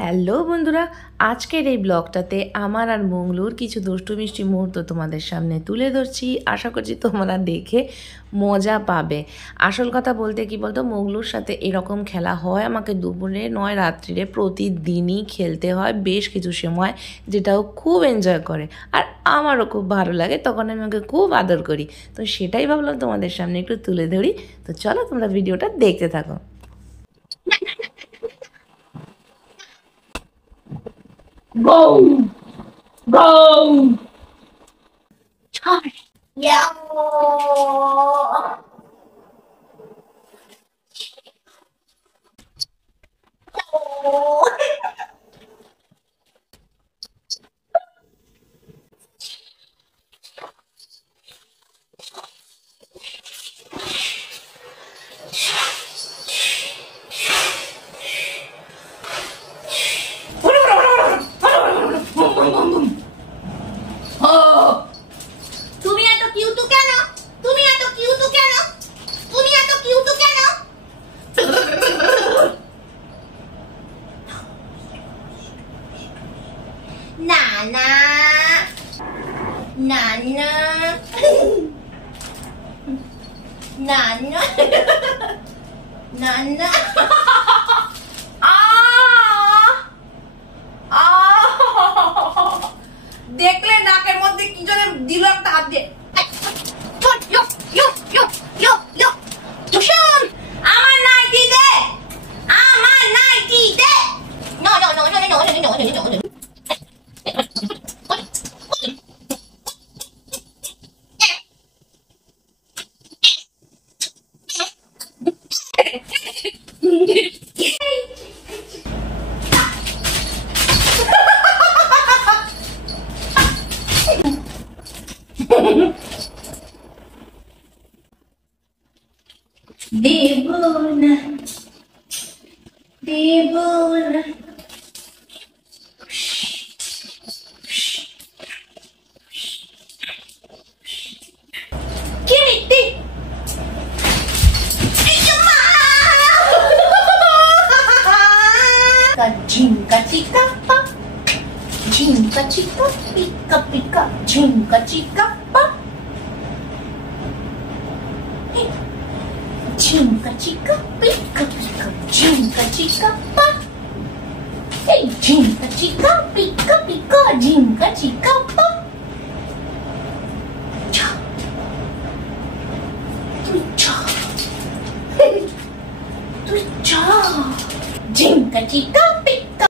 Hello বন্ধুরা, আজকের এই ব্লগটাতে আমার আর মংলুর কিছু দুষ্টু মিষ্টি মুহূর্ত তোমাদের সামনে তুলে ধরছি। আশা করছি তোমরা দেখে মজা পাবে। আসল কথা বলতে কি বলতো, মংলুর সাথে এরকম খেলা হয় আমাকে দুপুরে নয় রাত্রিরে প্রতিদিনই খেলতে হয় বেশ কিছু সময়, যেটাও খুব এনজয় করে আর আমারও খুব ভালো লাগে। তখন আমি ওকে খুব আদর করি, তো সেটাই ভাবলাম তোমাদের সামনে একটু তুলে ধরি। তো চলো তোমরা ভিডিওটা দেখতে থাকো। Go! Go! Charge! Yeah! তুমি এত কিউট কেন? তুমি এত কিউট কেন? তুমি এত কিউট কেন? না না না না না না না না দেখলে নাকের মধ্যে কি যেন দিল একটা হাত দিয়ে। আমার নাইটি দে, আমার নাইটি দে। No no no no no no no no no. Devona, Devona. Kitty. Jinka chica pa, jinka chica pika pika, jinka chica pa. Jinka chica pika pika, jinka chica pa. Hey, jinka chica pika pika, jinka chica pa.